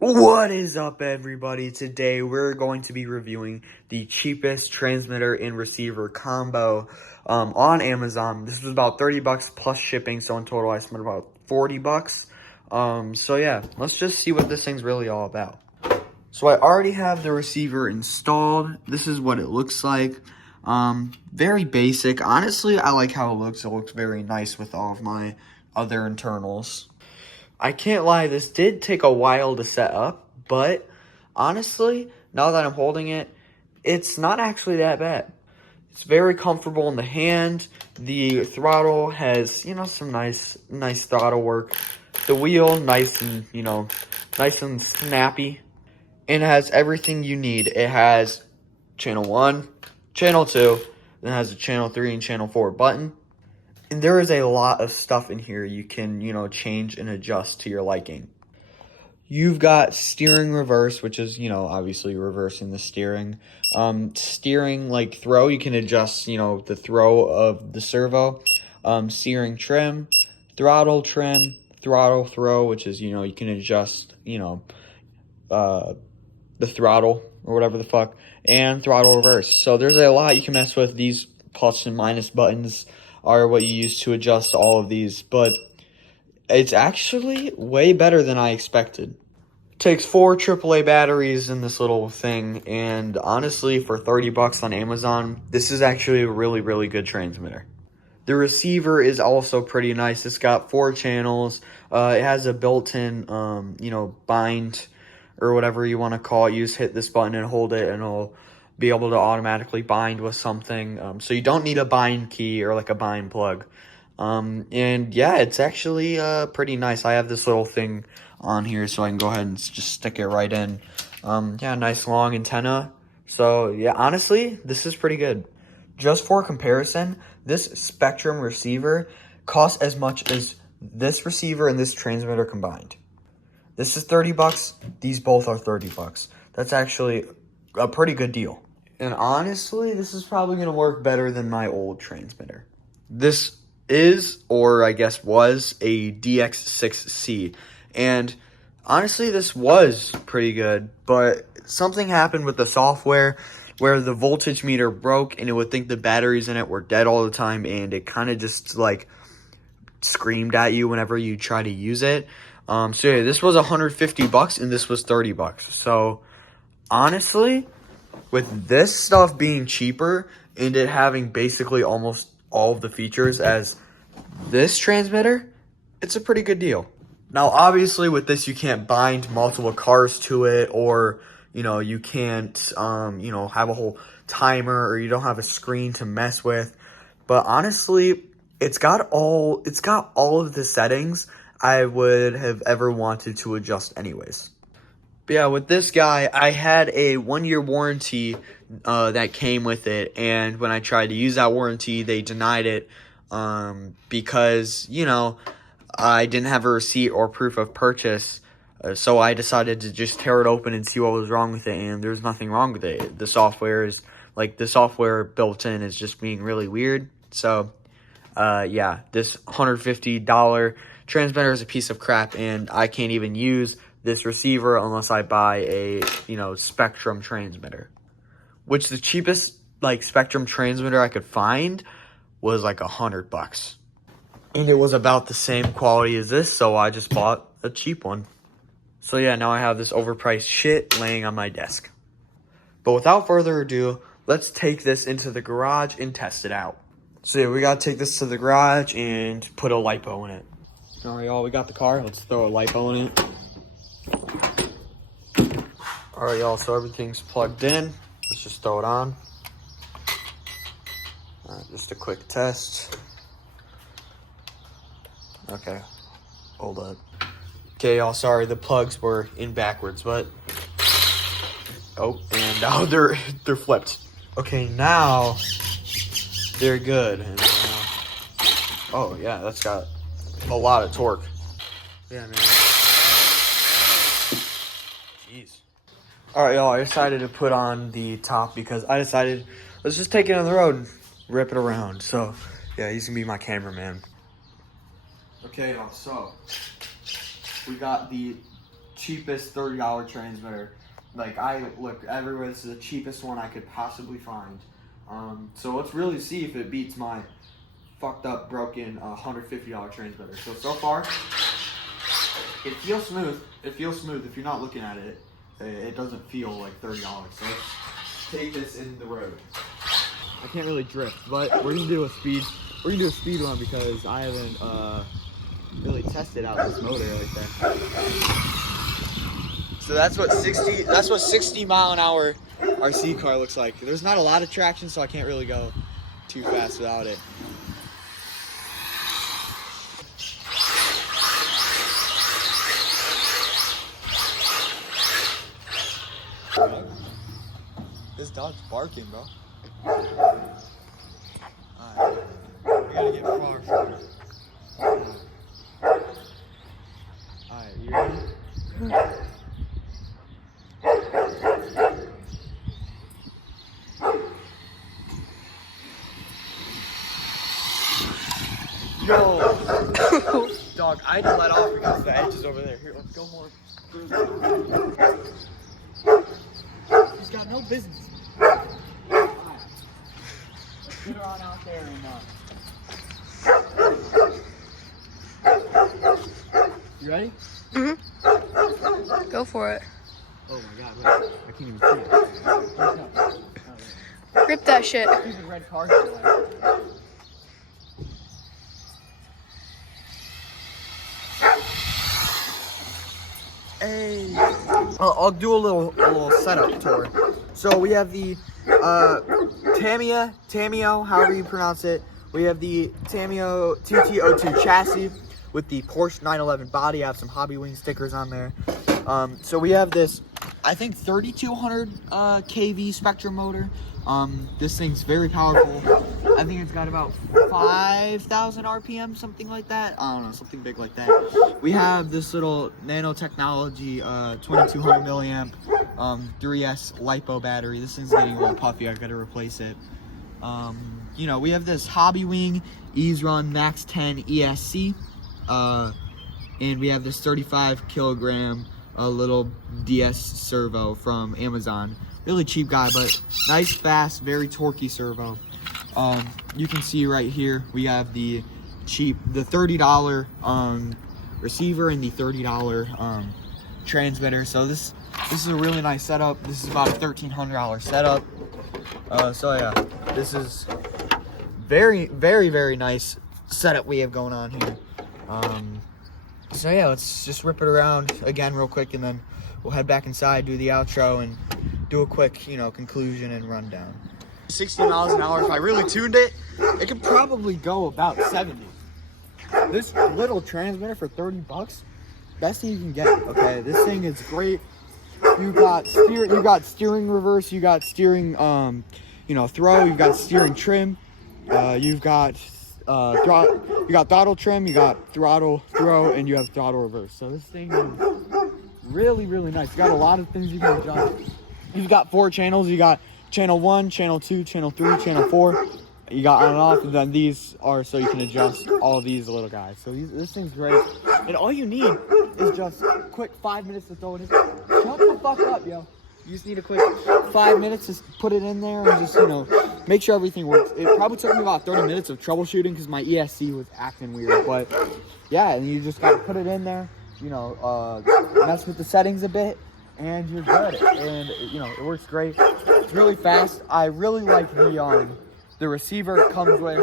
What is up, everybody? Today we're going to be reviewing the cheapest transmitter and receiver combo on Amazon. This was about 30 bucks plus shipping, so in total I spent about 40 bucks. So yeah, let's just see what this thing's really all about. So I already have the receiver installed. This is what it looks like. Very basic. Honestly, I like how it looks. It looks very nice with all of my other internals. I can't lie, this did take a while to set up, but honestly, now that I'm holding it, it's not actually that bad. It's very comfortable in the hand. The throttle has, some nice throttle work. The wheel, nice and, nice and snappy. And it has everything you need. It has channel 1, channel 2, then it has a channel 3 and channel 4 button. And there is a lot of stuff in here you can, change and adjust to your liking. You've got steering reverse, which is, obviously reversing the steering. Steering, like, throw, you can adjust, the throw of the servo. Steering trim, throttle throw, which is, you can adjust, the throttle or whatever the fuck. And throttle reverse. So there's a lot you can mess with. These plus and minus buttons are what you use to adjust all of these, but it's actually way better than I expected. It takes 4 AAA batteries in this little thing, and honestly, for 30 bucks on Amazon, this is actually a really, really good transmitter. The receiver is also pretty nice. It's got 4 channels. It has a built-in, bind or whatever you want to call it. You just hit this button and hold it, and it'll be able to automatically bind with something. So you don't need a bind key or like a bind plug. And yeah, it's actually pretty nice. I have this little thing on here so I can go ahead and just stick it right in. Yeah, nice long antenna. So yeah, honestly, this is pretty good. Just for comparison, this Spectrum receiver costs as much as this receiver and this transmitter combined. This is 30 bucks. These both are 30 bucks. That's actually a pretty good deal. And honestly, this is probably going to work better than my old transmitter. This is, or I guess was, a DX6C. And honestly, this was pretty good, but something happened with the software where the voltage meter broke and it would think the batteries in it were dead all the time, and it kind of just like screamed at you whenever you try to use it. So yeah, this was 150 bucks and this was 30 bucks. So honestly, with this stuff being cheaper and it having basically almost all of the features as this transmitter, it's a pretty good deal. Now, obviously, with this, you can't bind multiple cars to it, or, you can't, have a whole timer, or you don't have a screen to mess with. But honestly, it's got all of the settings I would have ever wanted to adjust anyways. But yeah, with this guy, I had a 1-year warranty that came with it, and when I tried to use that warranty, they denied it because, I didn't have a receipt or proof of purchase, so I decided to just tear it open and see what was wrong with it, and there's nothing wrong with it. The software built in is just being really weird, so yeah, this $150 transmitter is a piece of crap, and I can't even use this receiver unless I buy a, Spectrum transmitter. Which the cheapest, Spectrum transmitter I could find was like $100. And it was about the same quality as this, so I just bought a cheap one. So yeah, now I have this overpriced shit laying on my desk. But without further ado, let's take this into the garage and test it out. So yeah, we gotta take this to the garage and put a lipo in it. Alright, y'all, we got the car. Let's throw a lipo in it. Alright, y'all, so everything's plugged in. Let's just throw it on. Alright, just a quick test. Okay, hold up. Okay, y'all, sorry, the plugs were in backwards, but... Oh, and now they're flipped. Okay, now they're good. And, oh, yeah, that's got a lot of torque. Yeah, man. Jeez. Alright, y'all, I decided to put on the top because I decided, let's just take it on the road and rip it around. So, yeah, he's gonna be my cameraman. Okay, y'all, so we got the cheapest $30 transmitter. Like, I looked everywhere. This is the cheapest one I could possibly find. So let's really see if it beats my fucked up, broken $150 transmitter. So far, it feels smooth. It feels smooth. If you're not looking at it, it doesn't feel like $30. So let's take this in the road. I can't really drift, but we're gonna do a speed. We're gonna do a speed run because I haven't really tested out this motor like that. So that's what 60 mile an hour RC car looks like. There's not a lot of traction, so I can't really go too fast without it. This dog's barking, bro. Alright, we gotta get far from it. Alright, you ready? Yo! Dog, I had to let off because the edge is over there. Here, let's go more. He's got no business. Right. Let's get her on out there and you ready? Mm-hmm. Go for it. Oh my god, wait. I can't even see it. Rip that shit. Stupid red cars in the way. Hey, I'll do a little setup tour. So we have the Tamio, however you pronounce it. We have the Tamio TT02 chassis with the Porsche 911 body. I have some Hobby Wing stickers on there. So we have this, I think 3200 kV Spectrum motor. This thing's very powerful. I think it's got about 5,000 RPM, something like that. I don't know, something big like that. We have this little nanotechnology 2200 milliamp 3S lipo battery. This thing's getting a little puffy. I've got to replace it. You know, we have this Hobby Wing Ease Run Max 10 ESC, and we have this 35 kilogram little DS servo from Amazon. Really cheap guy, but nice, fast, very torquey servo. You can see right here we have the $30 receiver and the $30 transmitter. So this is a really nice setup. This is about a $1,300 setup. So yeah, this is very nice setup we have going on here. So yeah, let's just rip it around again real quick, and then we'll head back inside, do the outro, and do a quick, conclusion and rundown. 60 miles an hour. If I really tuned it, it could probably go about 70. This little transmitter for 30 bucks, best thing you can get. Okay, this thing is great. You got steering reverse, you got steering throw, you've got steering trim, you've got throttle trim, you got throttle throw, and you have throttle reverse. So this thing is really nice. You got a lot of things you can adjust. You've got 4 channels. You got channel 1, channel 2, channel 3, channel 4. You got on and off, and then these are so you can adjust all these little guys. So this thing's great. And all you need is just a quick 5 minutes to throw it in. Shut the fuck up, yo. You just need a quick 5 minutes to put it in there and just, make sure everything works. It probably took me about 30 minutes of troubleshooting because my ESC was acting weird. But yeah, and you just got to put it in there, mess with the settings a bit, and you're good. And it works great. It's really fast. I really like the receiver it comes with.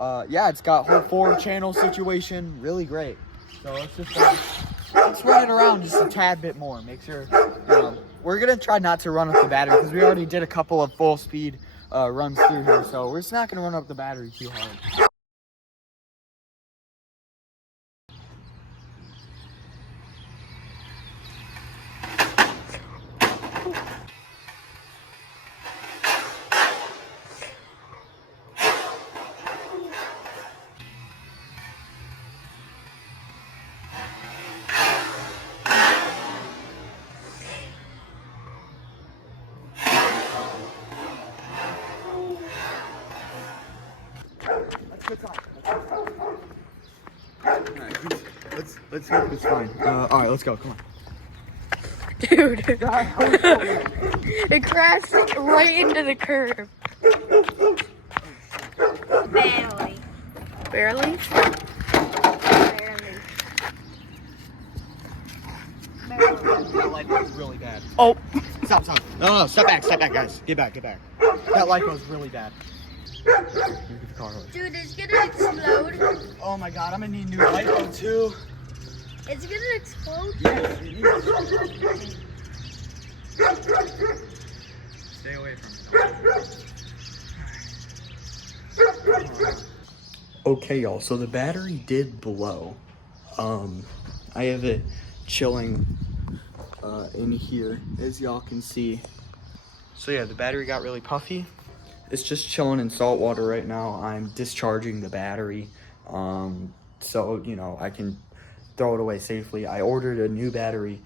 It's got whole 4 channel situation. Really great. So let's run it around just a tad bit more. Make sure we're gonna try not to run up the battery because we already did a couple of full speed runs through here. So we're just not gonna run up the battery too hard. Alright, let's hope it's fine. Alright, let's go, come on. Dude. It crashed right into the curb. Barely. Barely? That lipo's really bad. Oh. Stop. No, step back, guys. Get back. That lipo's really bad. Dude, it's gonna explode. Oh my god, I'm gonna need new lipo too. It's gonna explode. Yes, it is. Stay away from it. Okay, y'all, so the battery did blow. I have it chilling in here, as y'all can see. So yeah, the battery got really puffy. It's just chilling in salt water right now. I'm discharging the battery, so you know I can throw it away safely. I ordered a new battery.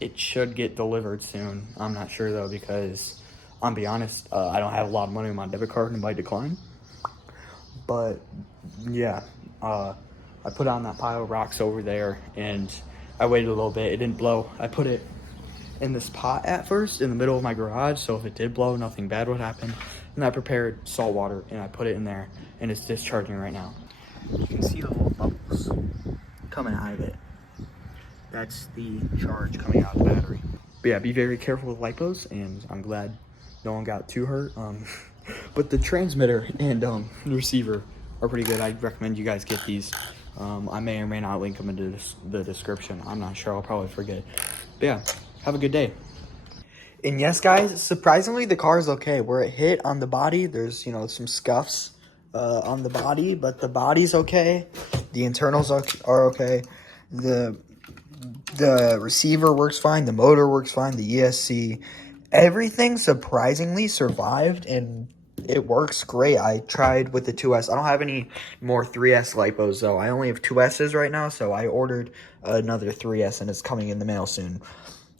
It should get delivered soon. I'm not sure though, because I'll be honest, I don't have a lot of money on my debit card and it might decline. But yeah, I put on that pile of rocks over there and I waited a little bit. It didn't blow. I put it in this pot at first in the middle of my garage, so if it did blow, nothing bad would happen. And I prepared salt water and I put it in there and it's discharging right now. You can see the little bubbles coming out of it. That's the charge coming out of the battery. But yeah, be very careful with lipos, and I'm glad no one got too hurt. But the transmitter and receiver are pretty good. I recommend you guys get these. I may or may not link them into the description. I'm not sure. I'll probably forget. But yeah, have a good day. And yes, guys, surprisingly, the car is okay. Where it hit on the body, there's, you know, some scuffs on the body, but the body's okay. The internals are okay. The receiver works fine. The motor works fine. The ESC, everything surprisingly survived, and it works great. I tried with the 2S. I don't have any more 3S lipos though. I only have 2S's right now, so I ordered another 3S and it's coming in the mail soon.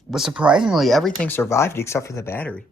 But surprisingly, everything survived except for the battery.